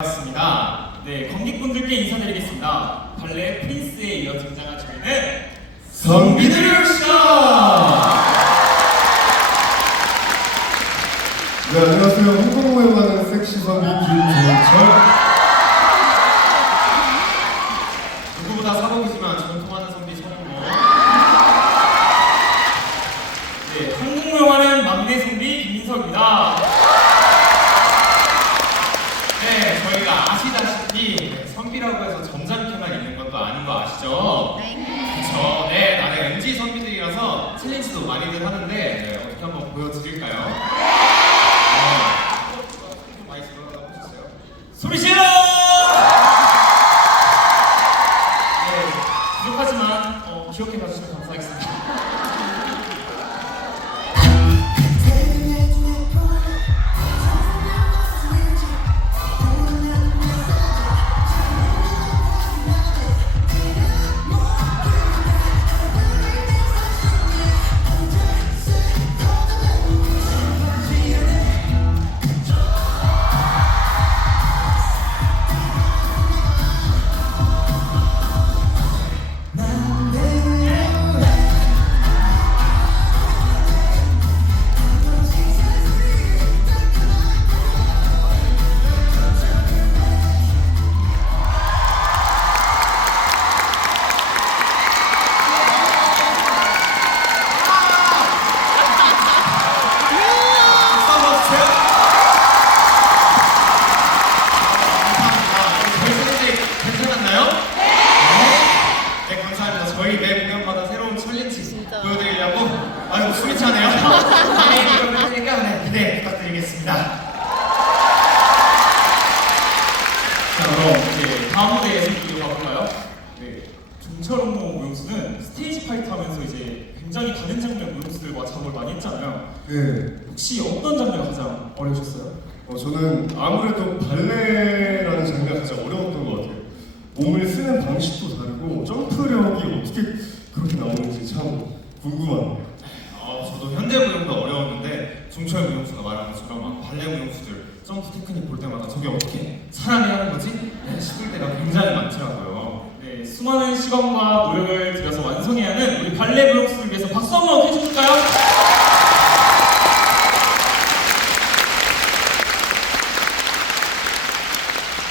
반갑습니다. 네, 관객분들께 인사드리겠습니다. 발레 프린스에 이어 등장한 저희는 성비들 시간! 네, 안녕하세요. 홍콩모에 가는 섹시 성비 김종철. 누구보다 사복이지만 전통하는 선비 서영모. 네, 한국 영화는 막내 선비 김민석입니다. 네, 저희가 아시다시피 선비라고 해서 점잖게만 있는 것도 아닌 거 아시죠? 그쵸. 네, 나는 MG 선비들이라서 챌린지도 많이들 하는데 네, 어떻게 한번 보여드릴까요? 네. 어, 좀 많이 들어보셨어요? 소리 질러! 네, 부족하지만 어, 기억해 봐주시면 감사하겠습니다. 종철홍모 무용수는 스테이지 파이트 하면서 이제 굉장히 다른 장르의 무용수들과 작업을 많이 했잖아요. 네. 혹시 어떤 장르가 가장 어려우셨어요? 어, 저는 아무래도 발레라는 장르가 가장 어려웠던 것 같아요. 몸을 쓰는 방식도 다르고 점프력이 어떻게 그렇게 나오는지 참 궁금하네요. 어, 저도 현대 무용도 어려웠는데 중철 무용수가 말한 것처럼 막 발레 무용수들 점프 테크닉 볼 때마다 저게 어떻게 사람이 하는 거지? 네, 싶을 때가 굉장히 수많은 시간과 노력을 들여서 완성해야 하는 우리 발레 무용수를 위해서 박수 한번 해주실까요?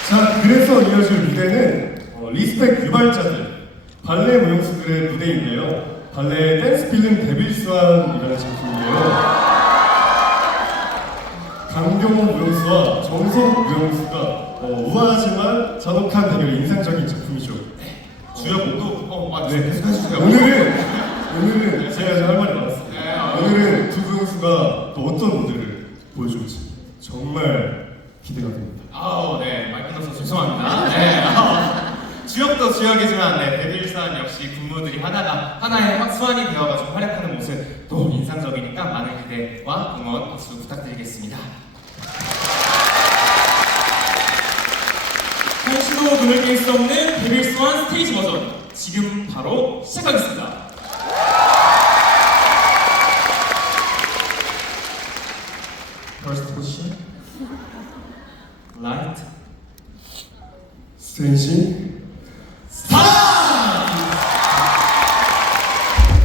자, 그래서 이어질 무대는 어, 리스펙 유발자들 발레 무용수들의 무대인데요. 발레 댄스 필름 데빌스완이라는 작품이에요. 강경호 무용수와 정석 무용수가 어, 우아하지만 잔혹한 대결 인상적인 작품이죠. 주역 모두 어, 아, 네, 계속 해주세요. 오늘은 오늘은 제가 이제 할 말이 많았어요. 네, 아. 오늘은 두 무용수가 또 어떤 무대를 보여줄지 정말 기대가 됩니다. 아우, 네, 말 끊어서 죄송합니다. 네, 아, 주역도 주역이지만 네, 데빌산 역시 군무들이 하나가 하나의 확 수완이 되어가지고 활약하는 모습 또 인상적이니까 많은 기대와 응원 박수 부탁드리겠습니다. 눈을 뗄수 없는 데빌스완 스테이지 버전. 지금 바로 시작하겠습니다. First position, light, 스테이지